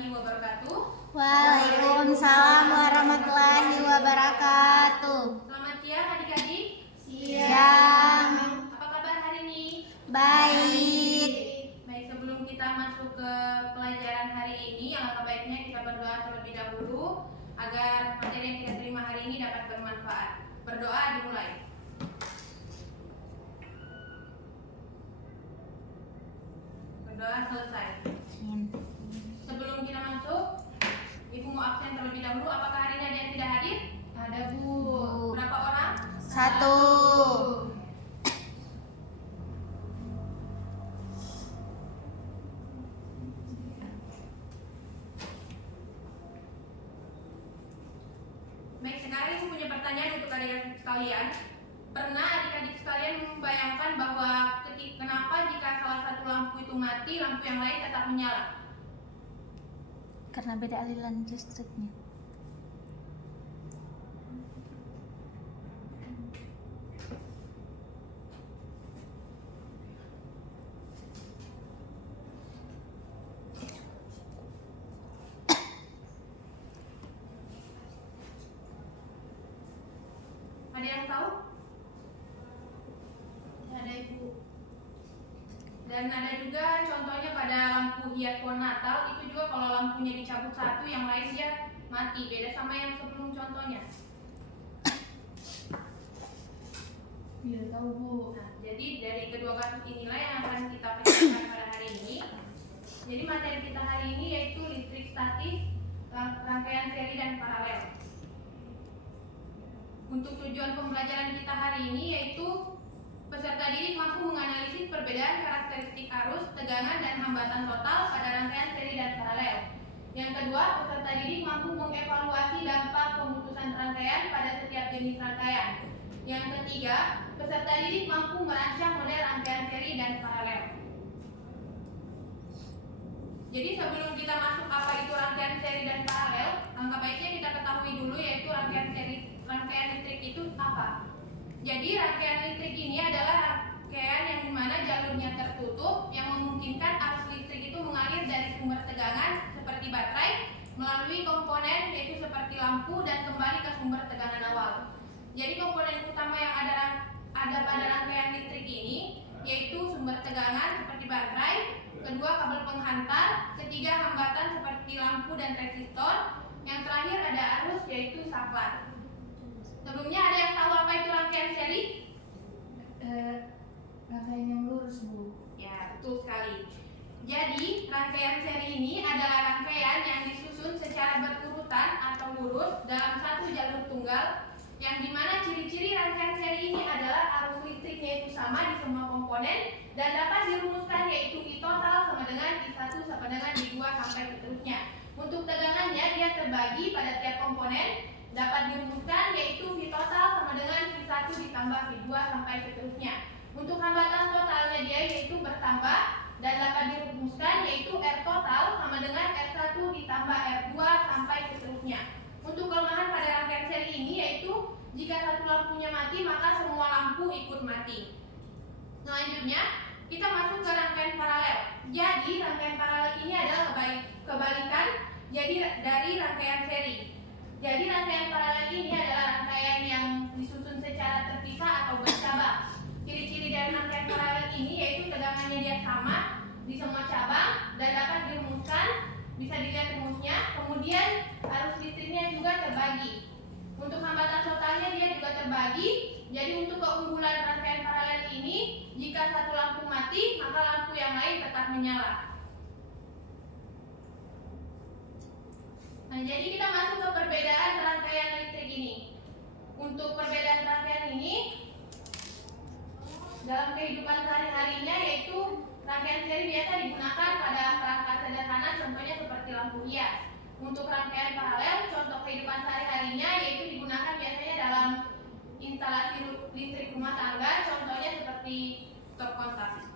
warahmatullahi wabarakatuh. Waalaikumsalam warahmatullahi wabarakatuh. Selamat siang adik-adik. Siang. Apa kabar hari ini? Baik. Baik, sebelum kita masuk ke pelajaran hari ini, alangkah baiknya kita berdoa terlebih dahulu agar materi yang kita terima hari ini dapat bermanfaat. Berdoa dimulai. Berdoa selesai. Sebelum kita masuk, Ibu mau absen terlebih dahulu. Apakah hari ini ada yang tidak hadir? Ada, Bu. Berapa orang? 1. Baik, sekarang Ibu punya pertanyaan untuk adik-adik sekalian. Pernah adik-adik sekalian membayangkan bahwa kenapa jika salah satu lampu itu mati, lampu yang lain tetap menyala? Karena beda aliran listriknya. Ada yang tahu? Ada, Ibu. Dan ada juga contohnya pada lampu hias pohon Natal, itu juga kalau lampunya dicabut satu, yang lain dia mati. Beda sama yang sebelum contohnya. Iya tahu, Bu. Nah, jadi dari kedua kasus inilah yang akan kita pecahkan pada hari ini. Jadi materi kita hari ini yaitu listrik statis, rangkaian seri dan paralel. Untuk tujuan pembelajaran kita hari ini yaitu peserta didik mampu menganalisis perbedaan karakteristik arus, tegangan, dan hambatan total pada rangkaian seri dan paralel. Yang kedua, peserta didik mampu mengevaluasi dampak pemutusan rangkaian pada setiap jenis rangkaian. Yang ketiga, peserta didik mampu merancang model rangkaian seri dan paralel. Jadi sebelum kita masuk apa itu rangkaian seri dan paralel, alangkah baiknya kita ketahui dulu yaitu rangkaian listrik itu apa. Jadi rangkaian listrik ini adalah rangkaian yang dimana jalurnya tertutup yang memungkinkan arus listrik itu mengalir dari sumber tegangan seperti baterai melalui komponen yaitu seperti lampu dan kembali ke sumber tegangan awal. Jadi komponen utama yang ada pada rangkaian listrik ini yaitu sumber tegangan seperti baterai, kedua kabel penghantar, ketiga hambatan seperti lampu dan resistor, yang terakhir ada arus yaitu saklar. Sebelumnya ada yang tahu apa itu rangkaian seri? Rangkaian yang lurus, Bu. Ya, betul sekali. Jadi, rangkaian seri ini adalah rangkaian yang disusun secara berurutan atau lurus dalam satu jalur tunggal, yang dimana ciri-ciri rangkaian seri ini adalah arus listriknya itu sama di semua komponen dan dapat dirumuskan yaitu I total sama dengan I1 sama dengan I2 sampai seterusnya. Untuk tegangannya dia terbagi pada tiap komponen, dapat dirumuskan yaitu V total sama dengan V1 ditambah V2 sampai seterusnya. Untuk hambatan totalnya dia yaitu bertambah dan dapat dirumuskan yaitu R total sama dengan R1 ditambah R2 sampai seterusnya. Untuk kelemahan pada rangkaian seri ini yaitu jika satu lampunya mati maka semua lampu ikut mati. Selanjutnya kita masuk ke rangkaian paralel. Jadi rangkaian paralel ini adalah kebalikan dari rangkaian seri. Jadi rangkaian paralel ini adalah rangkaian yang disusun secara terpisah atau bercabang. Ciri-ciri dari rangkaian paralel ini yaitu tegangannya dia sama di semua cabang dan dapat dirumuskan, bisa dilihat rumusnya. Kemudian arus listriknya juga terbagi. Untuk hambatan totalnya dia juga terbagi. Jadi untuk keunggulan rangkaian paralel ini, jika satu lampu mati, maka lampu yang lain tetap menyala. Nah, jadi kita masuk ke perbedaan rangkaian listrik ini. Untuk perbedaan rangkaian ini dalam kehidupan sehari-harinya yaitu rangkaian seri biasa digunakan pada perangkat sederhana, contohnya seperti lampu hias. Untuk rangkaian paralel, contoh kehidupan sehari-harinya yaitu digunakan biasanya dalam instalasi listrik rumah tangga, contohnya seperti stop kontak.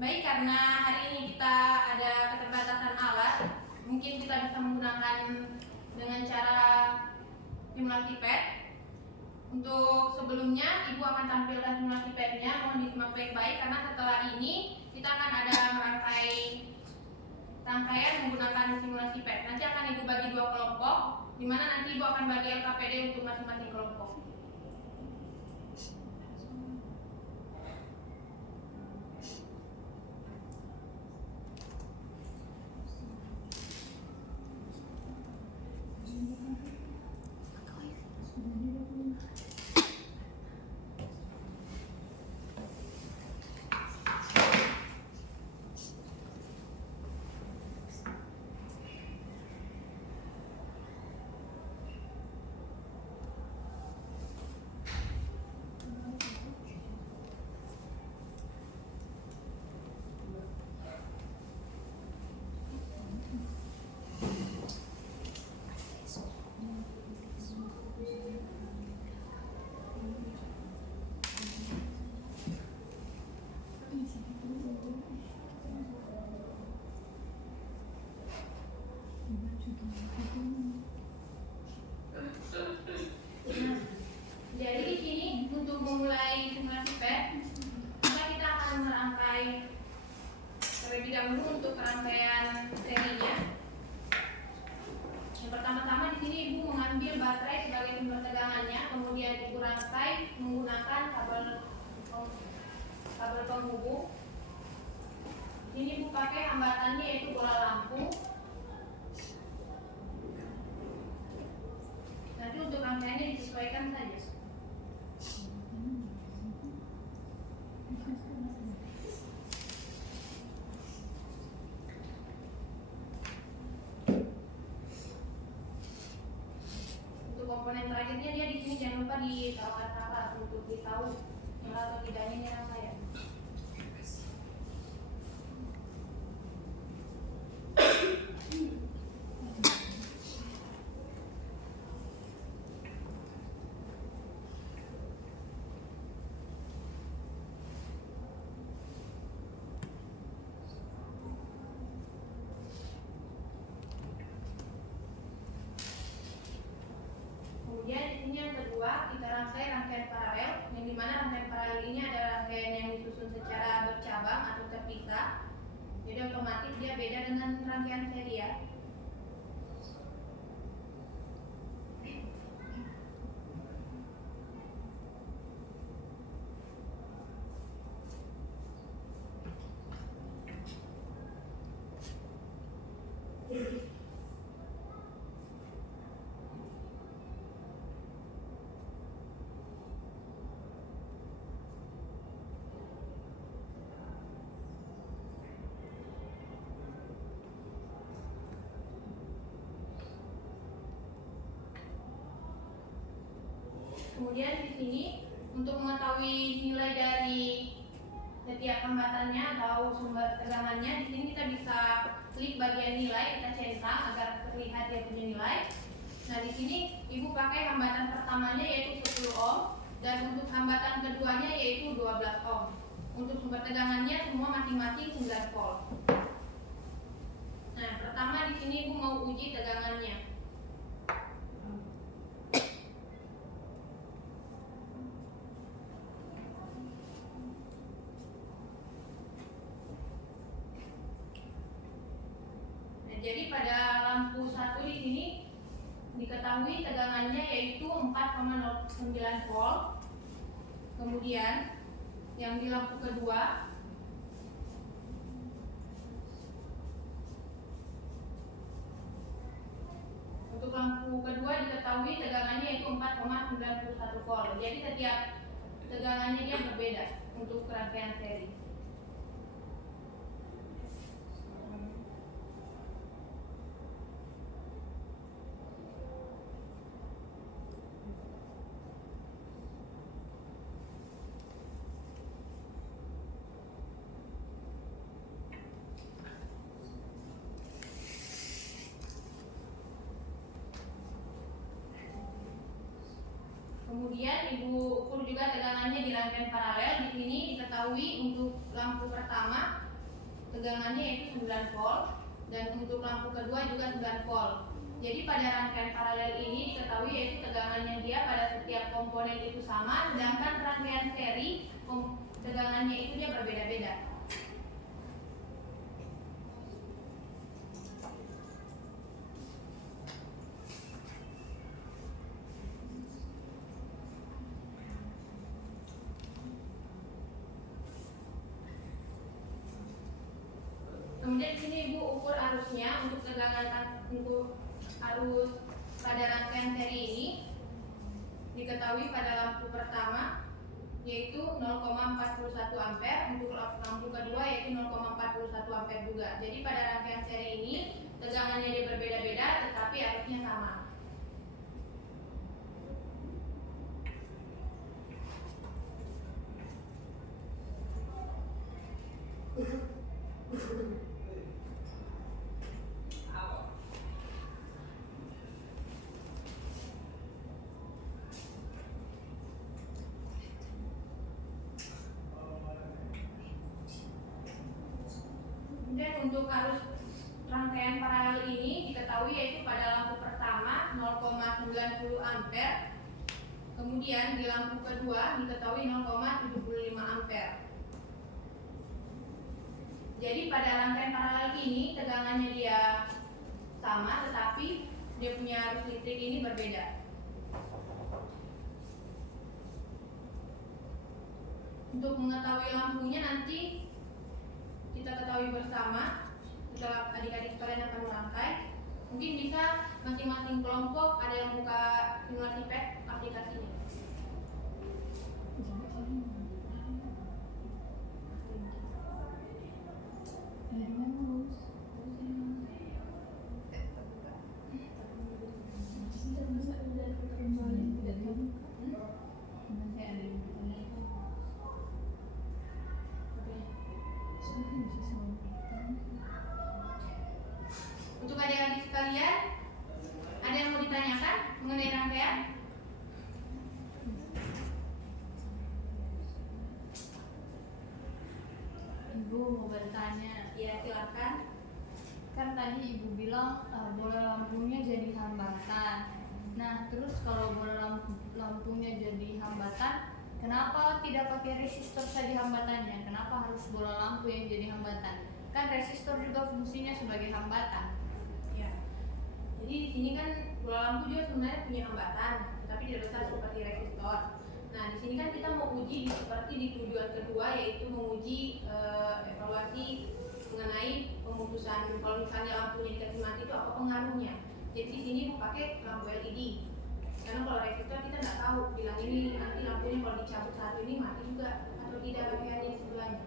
Baik, karena hari ini kita ada keterbatasan alat, mungkin kita bisa menggunakan dengan cara simulasi pad. Untuk sebelumnya, Ibu akan tampilkan simulasi padnya, mohon disimak baik-baik karena setelah ini kita akan rangkaian menggunakan simulasi PET. Nanti akan Ibu bagi dua kelompok, di mana nanti Ibu akan bagi LKPD untuk masing-masing kelompok. Jadi di sini untuk memulai simulasi PET, maka kita akan merangkai terlebih dahulu untuk rangkaian serinya. Yang pertama-tama di sini Ibu mengambil baterai sebagai sumber tegangannya, kemudian Ibu rangkai menggunakan kabel penghubung. Di sini Ibu pakai hambatannya yaitu bola lampu. Nanti untuk rangkaiannya disesuaikan saja. Untuk komponen terakhirnya dia di sini jangan lupa ditaruh kata untuk ditahu nyala atau tidaknya ini rangkaian. Kemudian di sini yang kedua kita rangkai rangkaian paralel, yang dimana rangkaian paralel ini adalah rangkaian yang disusun secara bercabang atau terpisah. Jadi otomatis dia beda dengan rangkaian seri ya. Kemudian di sini untuk mengetahui nilai dari setiap hambatannya atau sumber tegangannya, di sini kita bisa klik bagian nilai, kita centang agar terlihat dia punya nilai. Nah di sini Ibu pakai hambatan pertamanya yaitu 10 ohm dan untuk hambatan keduanya yaitu 12 ohm. Untuk sumber tegangannya semua masing-masing 9 volt. Nah pertama di sini Ibu mau uji tegangannya. Jadi pada lampu 1 di sini diketahui tegangannya yaitu 4,09 volt. Kemudian yang di lampu kedua untuk lampu kedua diketahui tegangannya yaitu 4,91 volt. Jadi setiap tegangannya dia berbeda untuk rangkaian seri. Kemudian Ibu ukur juga tegangannya di rangkaian paralel. Di sini diketahui untuk lampu pertama tegangannya yaitu 9 volt dan untuk lampu kedua juga 9 volt. Jadi pada rangkaian paralel ini diketahui yaitu tegangannya dia pada setiap komponen itu sama, sedangkan rangkaian seri tegangannya itu dia berbeda-beda. Kemudian di sini Ibu ukur arusnya untuk tegangan untuk arus pada rangkaian seri ini diketahui pada lampu pertama yaitu 0,41 ampere, untuk lampu kedua yaitu 0,41 ampere juga. Jadi pada rangkaian seri ini tegangannya dia berbeda-beda tetapi arusnya sama. Kemudian untuk arus rangkaian paralel ini diketahui yaitu pada lampu pertama 0,90 ampere, kemudian di lampu kedua diketahui 0,75 ampere. Jadi pada rangkaian paralel ini tegangannya dia sama tetapi dia punya arus listrik ini berbeda. Untuk mengetahui lampunya nanti kita ketahui bersama setelah adik-adik kalian akan merangkai. Mungkin bisa masing-masing kelompok ada yang buka simulasi pad aplikasinya. Untuk adik-adik sekalian, ada yang mau ditanyakan mengenai rangkaian? Ibu mau bertanya. Ya, silakan. Kan tadi Ibu bilang bola lampunya jadi hambatan. Nah, terus kalau bola lampunya jadi hambatan, kenapa tidak pakai resistor saja hambatannya? Kenapa harus bola lampu yang jadi hambatan? Kan resistor juga fungsinya sebagai hambatan. Ya. Jadi di sini kan bola lampu juga sebenarnya punya hambatan, tapi tidak besar seperti resistor. Nah, di sini kan kita mau uji seperti di tujuan kedua, yaitu menguji evaluasi mengenai pemutusan kalau misalnya lampunya dikasih mati itu apa pengaruhnya. Jadi di sini mau pakai lampu LED. Karena kalau resistor kita nggak tahu bilang ini nanti lampunya kalau dicabut saat ini mati juga atau tidak rangkaiannya di sebelahnya.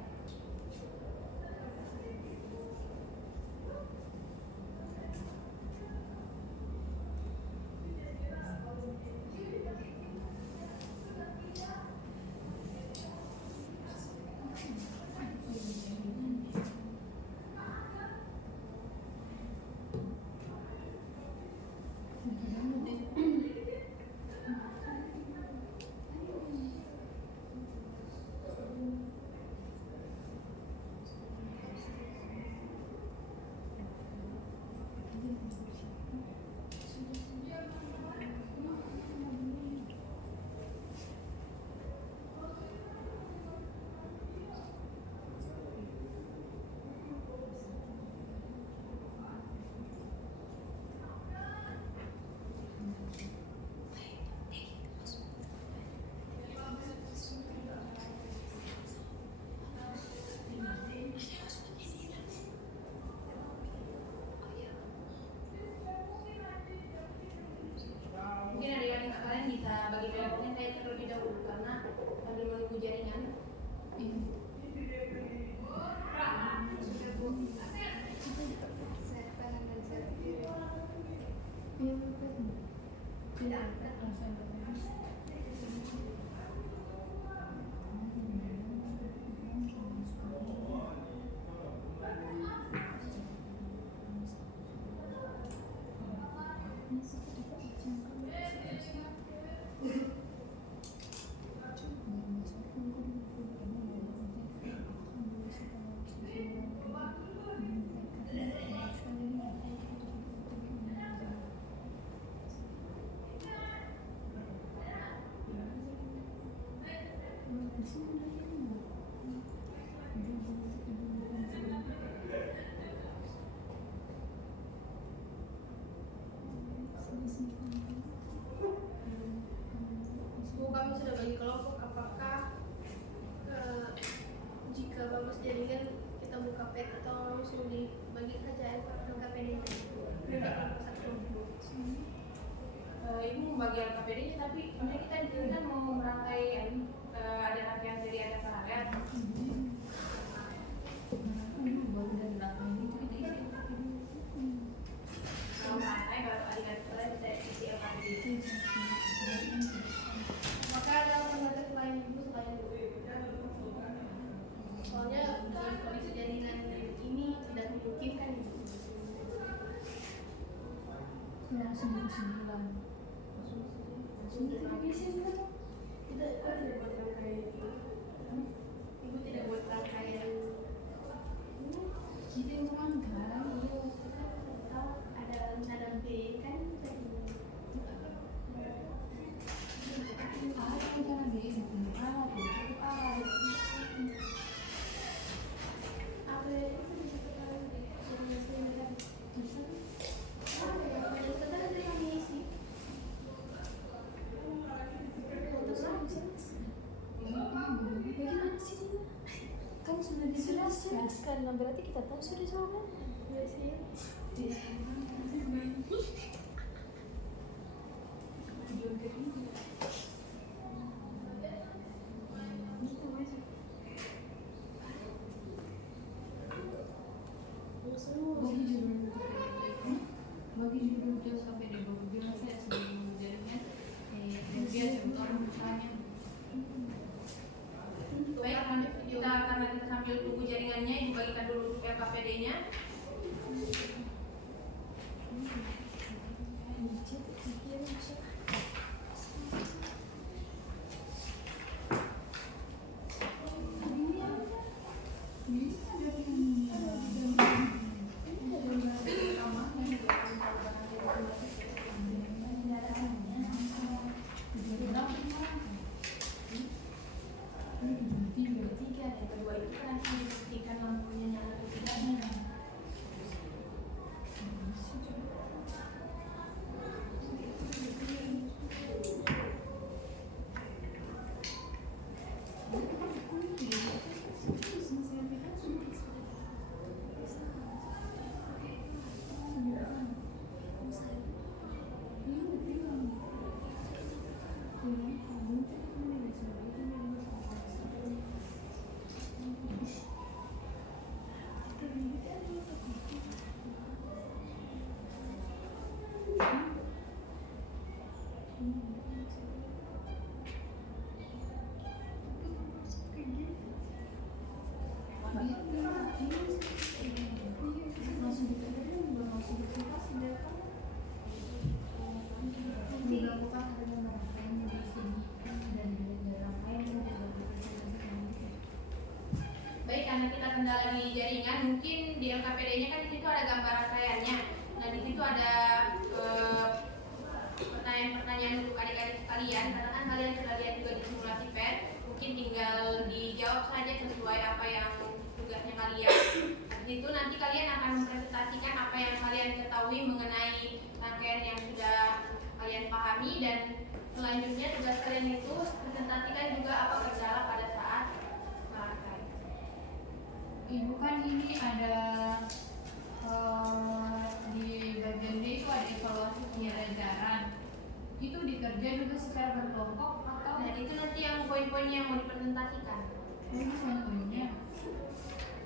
kita buka pet atau langsung dibagi kerjaan LKPD ibu membagi LKPD-nya, tapi kemudian kita di sini kan mau merangkai ada rangkaian seri, ada paralel. Kalau merangkai baru adik-adik kalian bisa isi LKPD. Maka ada alternatif lain dulu selain soalnya dalam kondisi jaringan ini tidak memungkinkan ibu. Kita tidak buat rangkaian. Ibu tidak buat rangkaian. Kita yang merangkai. Ada rencana B kan? Kan sudah dijelaskan, nah berarti kita tahu sudah jawabannya. Iya sih. Bagi judul dia sampai di bawah dia saya sebelum jadinya dia contoh misalnya. Baik, karena kita sambil tunggu jaringannya, ibu bagikan dulu LKPD-nya. Yang kedua itu kan nanti dibuktikan lampunya nyala atau tidaknya. Baik, karena kita kendala di jaringan, mungkin di LKPD-nya kan di situ ada gambar rangkaiannya. Nah, di situ ada pertanyaan-pertanyaan untuk adik-adik sekalian, karena kan kalian sudah lihat juga di simulasi PET. Mungkin tinggal dijawab saja sesuai apa yang tugasnya kalian. Di situ nanti kalian akan mempresentasikan apa yang kalian ketahui mengenai rangkaian yang sudah kalian pahami, dan selanjutnya tugas kalian itu presentasikan juga apa kendala pada saat merangkai. Ibu kan ini ada di bagian D itu ada evaluasi pembelajaran. Itu dikerjain juga secara berkelompok atau? Nah, itu nanti yang poin-poinnya yang mau dipresentasikan. Ini poin-poinnya.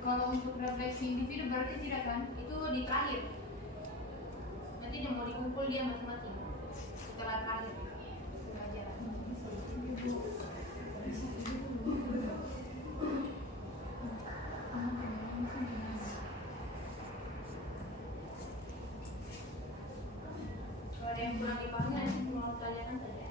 Kalau untuk refleksi individu berarti tidak kan? Itu di terakhir. Nanti dia mau dikumpul dia masing-masing setelah terakhir pembelajaran. Kalau ada yang kurang dipahami nanti mau tanyakan saja.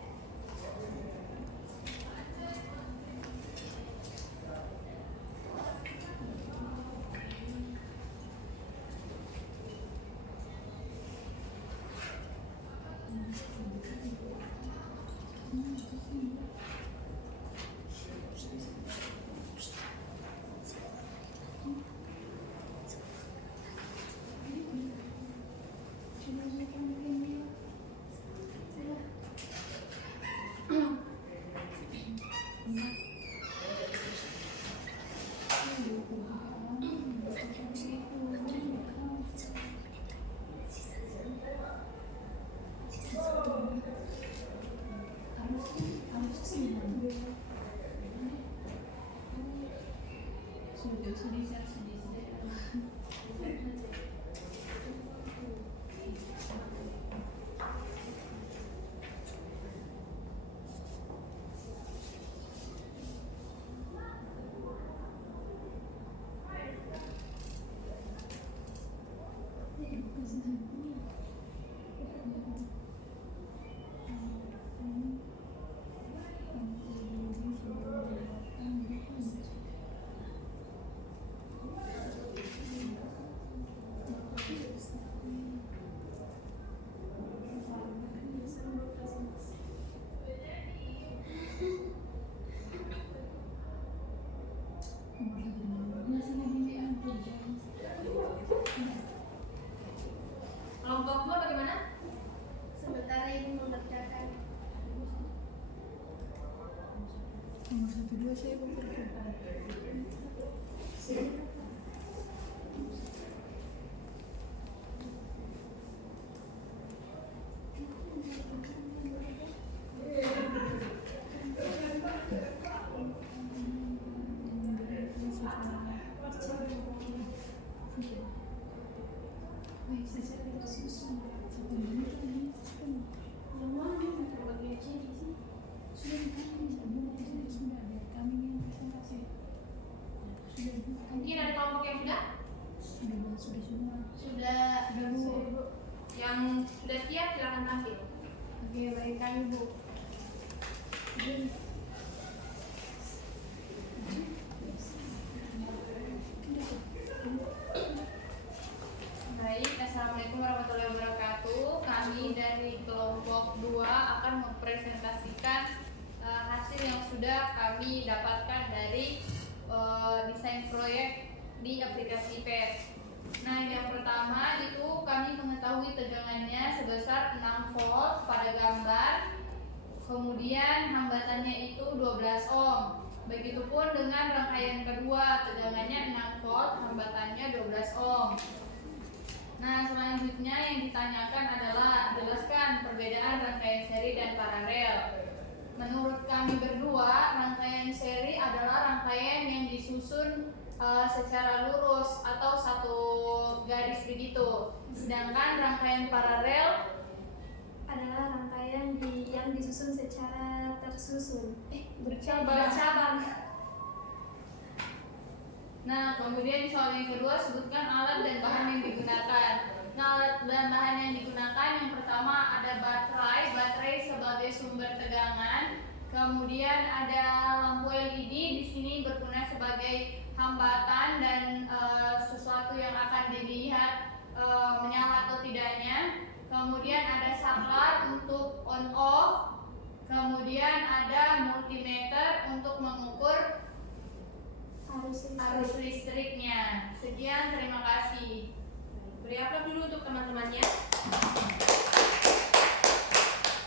Kelompok 2 bagaimana? Sementara ibu mengerjakan. Nomor 1, 2 saya bekerja. Mungkin ada kelompok yang Sudah. Bu. yang sudah siap silakan tampil. Oke, baik kami Bu. Baik, Assalamualaikum warahmatullahi wabarakatuh. Kami dari kelompok 2 akan mempresentasikan hasil yang sudah kami dapatkan dari desain proyek di aplikasi PET. Nah, yang pertama itu kami mengetahui tegangannya sebesar 6 volt pada gambar. Kemudian hambatannya itu 12 ohm. Begitupun dengan rangkaian kedua, tegangannya 6 volt, hambatannya 12 ohm. Nah, selanjutnya yang ditanyakan adalah jelaskan perbedaan rangkaian seri dan paralel. Menurut kami berdua, rangkaian seri adalah rangkaian yang disusun secara lurus atau satu garis begitu. Sedangkan rangkaian paralel Adalah rangkaian yang disusun secara tersusun. bercabang. Nah, kemudian soal yang kedua, sebutkan alat dan bahan yang digunakan. Nah, alat dan bahan yang digunakan yang pertama ada baterai sebagai sumber tegangan. Kemudian ada lampu LED, di sini berguna sebagai hambatan dan sesuatu yang akan dilihat menyala atau tidaknya. Kemudian ada saklar untuk on off. Kemudian ada multimeter untuk mengukur arus listriknya. Sekian, terima kasih. Beri aplaus dulu untuk teman-temannya.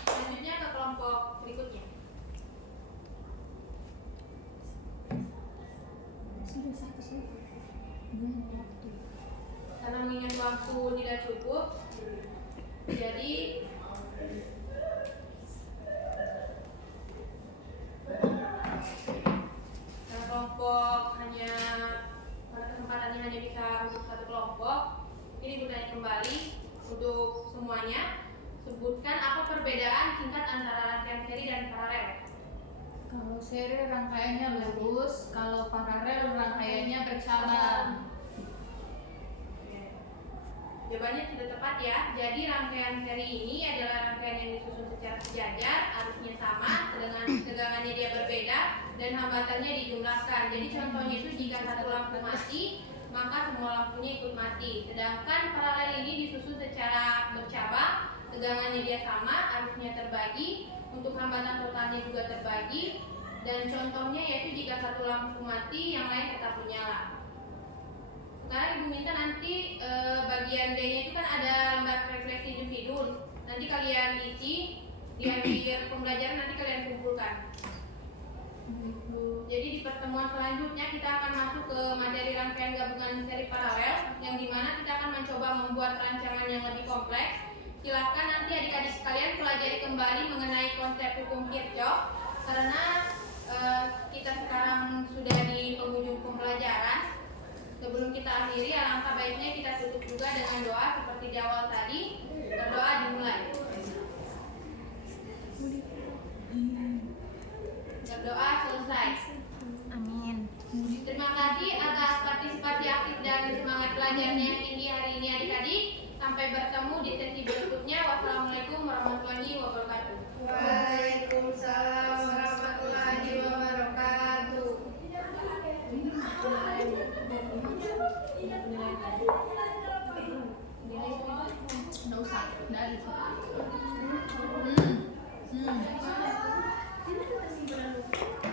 Selanjutnya ke kelompok berikutnya. Karena mengingat waktu tidak cukup, jadi kelompok pada kesempatannya hanya bisa untuk satu kelompok. Ini bertanya kembali untuk semuanya. Sebutkan apa perbedaan tingkat antara rangkaian seri dan paralel. Kalau seri rangkaiannya lurus, kalau paralel rangkaiannya bercabang. Jawabannya sudah tepat ya. Jadi rangkaian seri ini adalah rangkaian yang disusun secara sejajar, arusnya sama, tegangannya dia berbeda, dan hambatannya dijumlahkan. Jadi contohnya itu jika satu lampu mati, maka semua lampunya ikut mati. Sedangkan paralel ini disusun secara bercabang, tegangannya dia sama, arusnya terbagi, untuk hambatan totalnya juga terbagi, dan contohnya yaitu jika satu lampu mati, yang lain tetap menyala. Sekarang Ibu minta nanti bagian D-nya itu kan ada lembar refleksi individu. Nanti kalian isi di akhir pembelajaran, nanti kalian kumpulkan. Jadi di pertemuan selanjutnya kita akan masuk ke materi rangkaian gabungan seri paralel, yang dimana kita akan mencoba membuat rancangan yang lebih kompleks. Silahkan nanti adik-adik sekalian pelajari kembali mengenai konsep hukum Kirchhoff, karena kita sekarang sudah di penghujung pembelajaran. Sebelum kita akhiri, alangkah baiknya kita tutup juga dengan doa seperti di awal tadi. Berdoa dimulai. Berdoa selesai. Amin. Terima kasih atas partisipasi aktif dan semangat belajarnya yang tinggi hari ini adik-adik. Sampai bertemu di sesi berikutnya. Wassalamualaikum warahmatullahi wabarakatuh. Waalaikumsalam warahmatullahi wabarakatuh. Nggak usah, dari. Ini masih belum.